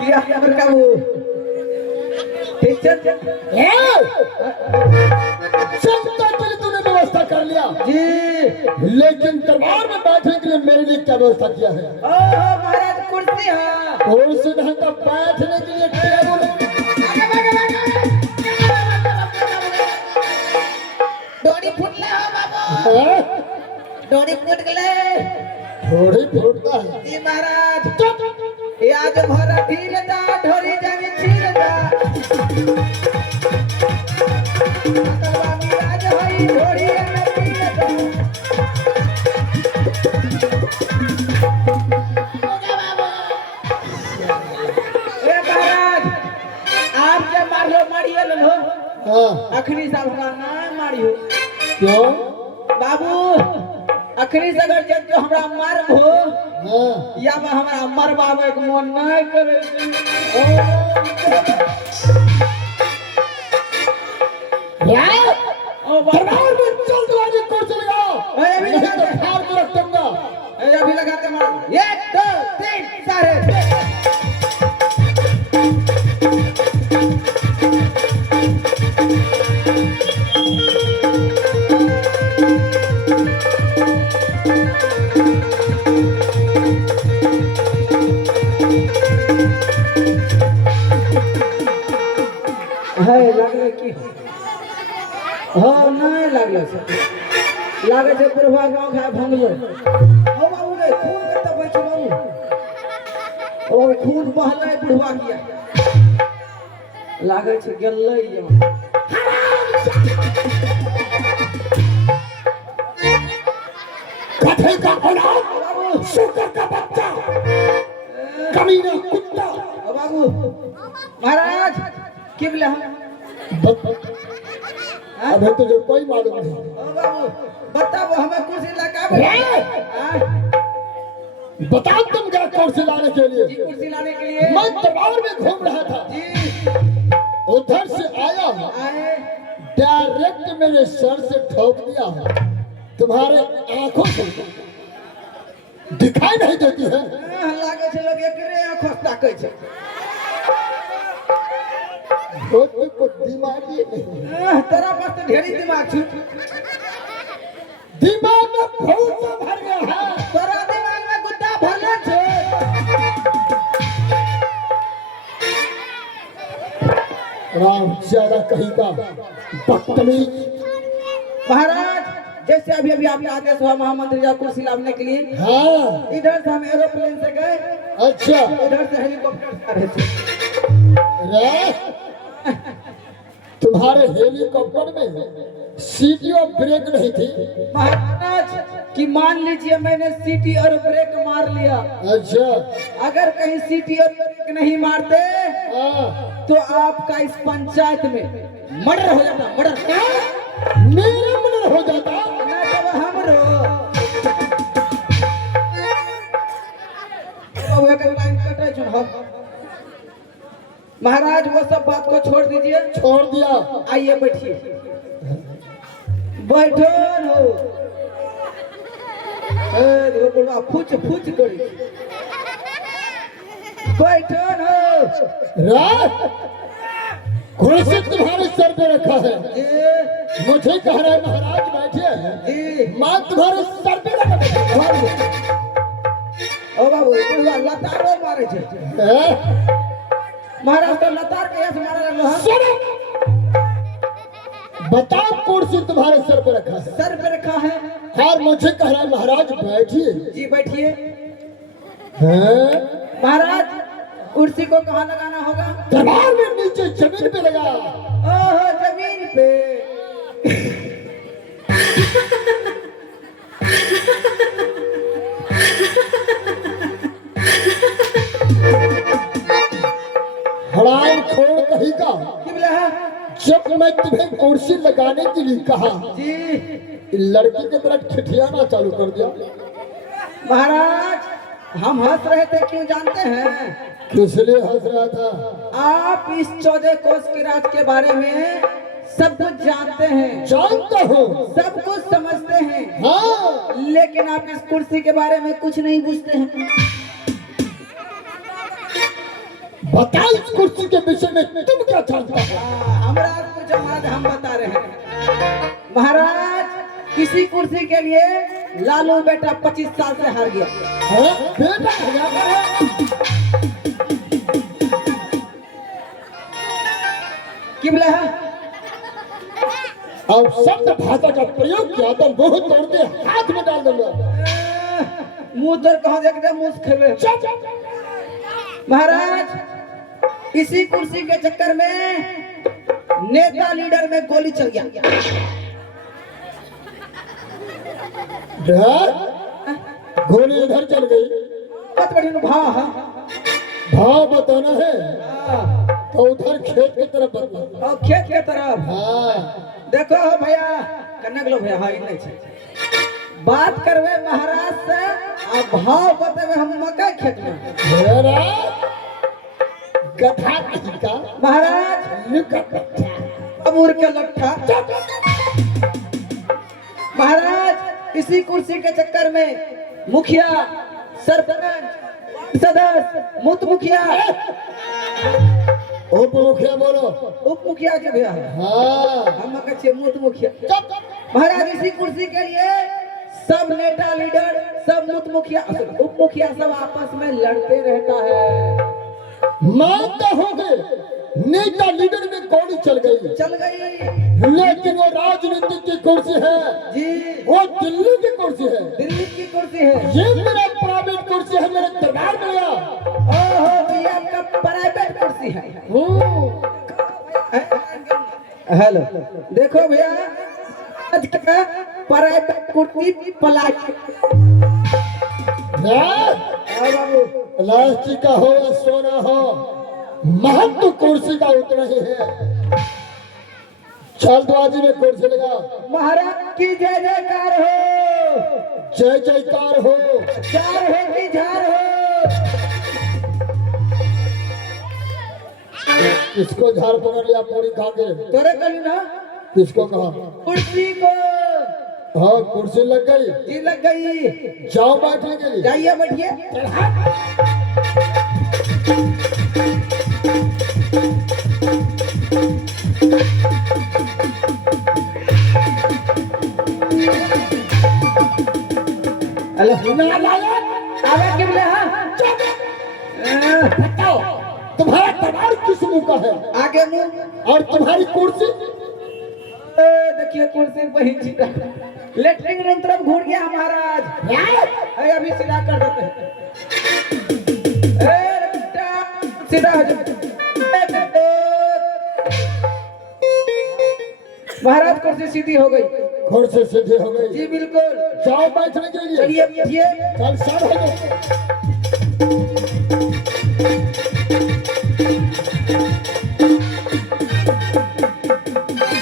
किया हमर का वो टीचर चलता चल तूने व्यवस्था कर लिया जी, लेकिन दरबार में बैठने के लिए मेरे लिए क्या व्यवस्था किया है? ओहो महाराज कुर्सी है कुर्सी नहीं तो बैठने के लिए टेबल। डोरी फुटले हो बाबू, डोरी फुट गले थोड़ी फूटता है जी महाराज। ये आज भरा ढीलता ढोरी जानी छीलता मतलबी आज होई ढोरी न छीलता। ए महाराज आप जब मार लो मारिए लो हाँ अखनी साहब हमरा ना मारियो क्यों? बाबू अखनी से अगर जब जो हमरा मारबो हाँ या में हमरा मरबावे के मन नहीं करे यार ओ दरबार में चल दरवाजे को चल जाओ। अरे अभी नहीं लगा तो दे, फाड़ के रख दूंगा। अभी लगा के मार 1 2 3 सारे है लागले की हां नहीं लागले से लागे छै प्रभा गांव खा भंगलो ओ बाबू रे खून कत बचो बाबू ओ खून बहले बुढ़वा किया लागे छै गेलै ये कथे का औलाद, बाबू शुक्र का बच्चा, कमीना कुत्ता। ओ बाबू महाराज की बोले हम अभी तुझे कोई मालूम नहीं। ओ बाबू बताओ हमें कुर्सी लगा बता तुम क्या कुर्सी लाने के लिए? जी कुर्सी लाने के लिए मैं दरबार में घूम रहा था, जी उधर से आया हूँ, आए डायरेक्ट मेरे सर से ठोक दिया हूँ। तुम्हारे आंखों से दिखाई नहीं देती है? लागे छै लोग एकरे आंखों से ताकै छै को दिमाग ही नहीं। तेरा पास तो ढेरी दिमाग छै दिमाग में भूत भर गया है। तोरा दिमाग में गुद्दा भरले छै राम ज्यादा कहीं का बदतमीज। महाराज जैसे अभी अभी आपने आदेश हुआ महामंत्री जी कुर्सी लाने के लिए हाँ इधर से हम एरोप्लेन से गए अच्छा उधर से हेलीकॉप्टर से आ रहे थे रे, तुम्हारे हेलीकॉप्टर में सीटी और ब्रेक नहीं थी? महाराज कि मान लीजिए मैंने सीटी और ब्रेक मार लिया, अच्छा अगर कहीं सीटी और ब्रेक नहीं मारते हाँ। तो आपका इस पंचायत में मर्डर हो जाता। मर्डर मेरा मन हो जाता ना जब हमरो अब एक लाइन कटे छन हम। महाराज वो सब बात को छोड़ दीजिए, छोड़ दिया। आइए बैठिए। बैठो हो ए देखो बोला फुच फुच करी बैठो हो रे, कुर्सी तुम्हारे सर पे रखा है, जी मुझे कह रहे महाराज बैठे हैं, जी मां तुम्हारे सर पे रखा है। ओ बाबू बुढ़वा लतारो मारे छे महाराज तो लतार के ऐसे मारे लगलो हम। सुनो, बताओ कुर्सी तुम्हारे सर पे रखा है सर पे रखा है और मुझे कह रहा है महाराज बैठिए। जी बैठिए। हैं? महाराज कुर्सी को कहाँ लगाना होगा? दरबार में नीचे जमीन पे लगा। ओहो जमीन पे हड़ाम खोड़ कहीं का। की बोले है जब मैं तुम्हें कुर्सी लगाने के लिए कहा, जी लड़की की तरह ठिठियाना चालू कर दिया। महाराज हम हंस रहे थे क्यों जानते हैं? किस लिए हंस रहा था? आप इस 14 कोस के राज के बारे में सब कुछ जानते हैं, जानता हूँ, सब कुछ समझते हैं, हाँ, लेकिन आप इस कुर्सी के बारे में कुछ नहीं पूछते हैं। बताओ इस कुर्सी के विषय में तुम क्या जानता हो? हमरा कुछ महाराज हम बता रहे हैं महाराज। इसी कुर्सी के लिए लालू बेटा 25 साल से हार गया। हाँ? बेटा कि बोले है अब शब्द भाषा का प्रयोग किया तो मुंह तोड़ते हाथ में डाल दूंगा। मुंह तो कहाँ देख रहे मुंह खेवे। महाराज इसी कुर्सी के चक्कर में नेता लीडर में गोली चल गया। गोली इधर चल गई। बहुत बढ़िया भाव भाव बताना है तो उधर खेत की तरफ बता। और खेत के तरफ हाँ देखो भैया कनक लो भैया हाँ नहीं छे। बात करवे महाराज से और भाव बतावे हम मकई खेत में। मेरा गधा का महाराज लुका अब उड़ के लट्ठा। महाराज इसी कुर्सी के चक्कर में मुखिया सरपंच सदस्य मुत मुखिया उप मुखिया बोलो। उप मुखिया के भैया हाँ हम कहे मुत मुखिया। महाराज इसी कुर्सी के लिए सब नेता लीडर सब मुत मुखिया उप मुखिया सब आपस में लड़ते रहता है। मानता होंगे नेता लीडर में गोली चल गई, लेकिन वो राजनीति की कुर्सी है जी, वो दिल्ली की कुर्सी है। दिल्ली की कुर्सी है। ये मेरा प्राइवेट कुर्सी है, मेरे दरबार में आया। ओहो तो ये आपका प्राइवेट कुर्सी है। हेलो देखो भैया आज का प्राइवेट कुर्सी प्लास्टिक बाबू प्लास्टिक का हो या सोना हो, महत्व कुर्सी का उतना ही है। छलदबाजी में कुर्सी लगा। महाराज की जय जयकार हो, जय जयकार हो, जार हो कि झार हो। किसको झाड़ पकड़ लिया पूरी खा के? तोरे कही ना किसको कहा? कुर्सी को। हाँ कुर्सी लग गई जी लग गई। जाओ बैठने के लिए। जाइए बैठिए। आगे के बोले हाँ बताओ तुम्हारा दरबार किस मुंह का है? आगे मुंह और तुम्हारी कुर्सी? देखिए कुर्सी वही सीधा लेटरिंग रूम तरफ घूर गया महाराज। अभी सीधा कर देते हैं। सीधा हो जाओ महाराज। कुर्सी सीधी हो गई। कुर्सी सीधी हो गई जी बिल्कुल। जाओ बैठने के लिए। चलिए बैठिए। कल सब हो गए।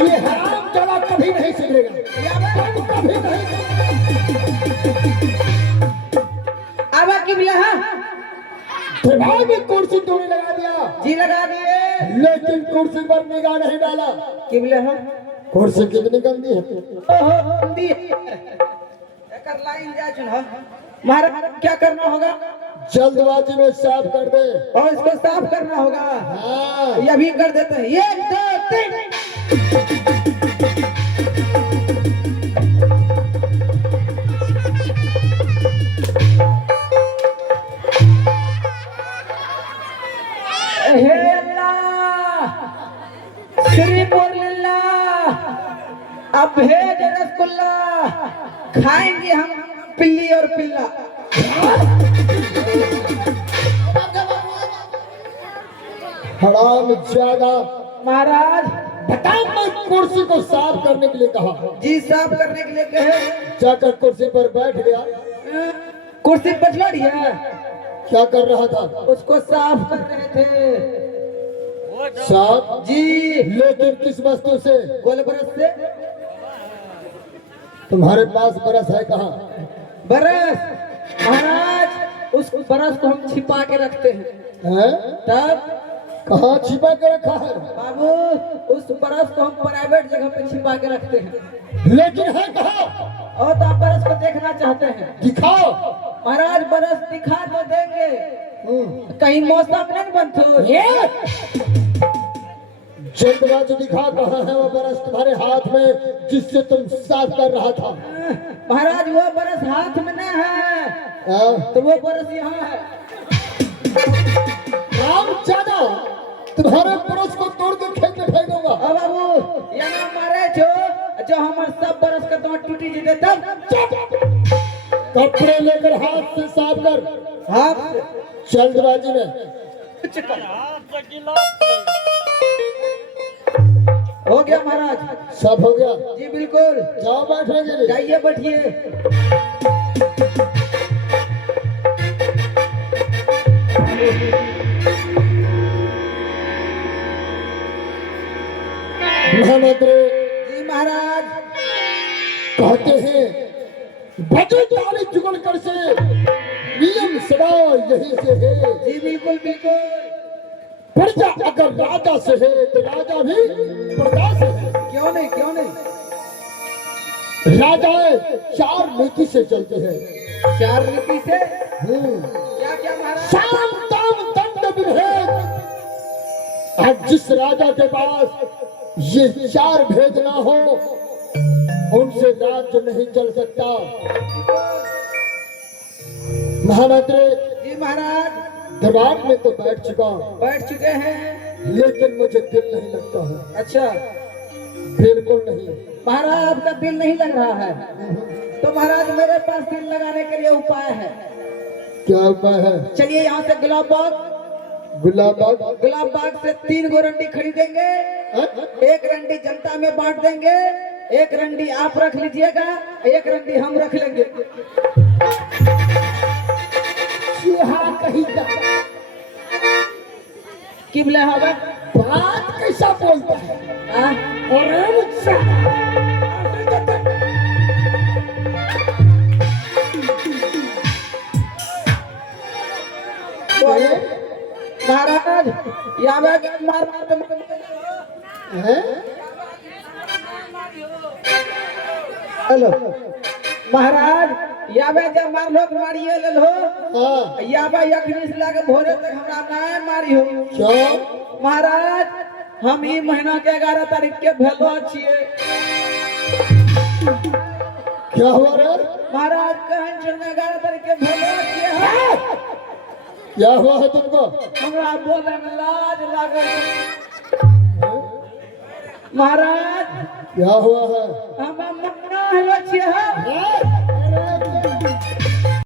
ये हराम चला कभी नहीं सुधरेगा, कभी नहीं। आवा की भी हाँ दरबार में कुर्सी तुमने लगा दिया जी लगा दिए, लेकिन कुर्सी पर निगाह नहीं डाला। की बोले हाँ कुर्सी कितनी गंदी है? कर लाइन जा चुना। महाराज क्या करना होगा? जल्दबाजी में साफ कर दे। और इसको साफ करना होगा। हाँ ये अभी कर देते हैं। 1 2 3। हे अल्लाह श्री बोलिल्ला अब भेज रसगुल्ला खाएंगे हम पिल्ली और पिल्ला। हराम ज्यादा। महाराज बताओ मैं कुर्सी को साफ करने के लिए कहा। जी साफ करने के लिए कहे। जाकर कुर्सी पर बैठ गया। कुर्सी पछला रही है। क्या कर रहा था? उसको साफ कर रहे थे। साफ जी लेकिन किस वस्तु से? गोल बरस से। तुम्हारे पास बरस है कहाँ? बरस महाराज उस बरस को हम छिपा के रखते हैं। है? तब कहाँ छिपा के रखा है? बाबू उस बरस को हम प्राइवेट जगह पे छिपा के रखते हैं। लेकिन है कहाँ? और तो आप बरस को देखना चाहते हैं? दिखाओ। महाराज बरस दिखा तो देंगे, कहीं मौसम नहीं बनतो जल्दबाजी दिखा कहाँ है वो बरस तुम्हारे हाथ में जिससे तुम साफ कर रहा था? महाराज वो बरस हाथ में नहीं है, तो वो बरस यहाँ है। राम ज्यादा तुम्हारे बरस को तोड़ के खेत में फेंकूंगा। अब बाबू यहाँ मारे जो हमारे सब बरस का तुम्हारा टूटी जीते तब कपड़े लेकर हाथ से साफ कर। हाथ जल्दबाजी में हो गया महाराज, सब हो गया। जी बिल्कुल, जाओ बैठेंगे, जाइए बैठिए। जी महाराज, कहते हैं बजट ताली जुगल कर से नियम सदा यही से है। जी बिल्कुल बिल्कुल, प्रजा अगर राजा से है तो राजा भी प्रजा से है। क्यों नहीं क्यों नहीं। राजाएं चार नीति से चलते हैं। चार नीति से क्या क्या महाराज? साम दाम दंड विभेद। आज जिस राजा के पास ये चार भेद ना हो उनसे राज्य नहीं चल सकता। महाराज जी महाराज, दरबार में तो बैठ चुका हूँ, बैठ चुके हैं, लेकिन मुझे दिल नहीं लगता है। अच्छा बिल्कुल नहीं। महाराज आपका दिल नहीं लग रहा है, तो महाराज मेरे पास दिल लगाने के लिए उपाय है। क्या उपाय है? चलिए यहाँ से गुलाब बाग से 3 गो रंडी खरीदेंगे, एक रंडी जनता में बांट देंगे, एक रंडी आप रख लीजिएगा, एक रंडी हम रख लेंगे। कि बोले हवा बात कैसा बोलता है? अरे मुझसे महाराज यावे मार हेलो महाराज, यावे जब मार लोग मारिए ले लो, यावे यखनी से लाके भोरे तक हमरा ना मारी हो। क्यों? महाराज हम ई महीना के 11 तारीख के भेलो छिए। क्या हुआ रे? महाराज कहन छ 11 तारीख के भेलो छिए। क्या हुआ है तुमको? हमरा बोले में लाज लागल। महाराज क्या हुआ है? हम मन्ना हेलो छिए।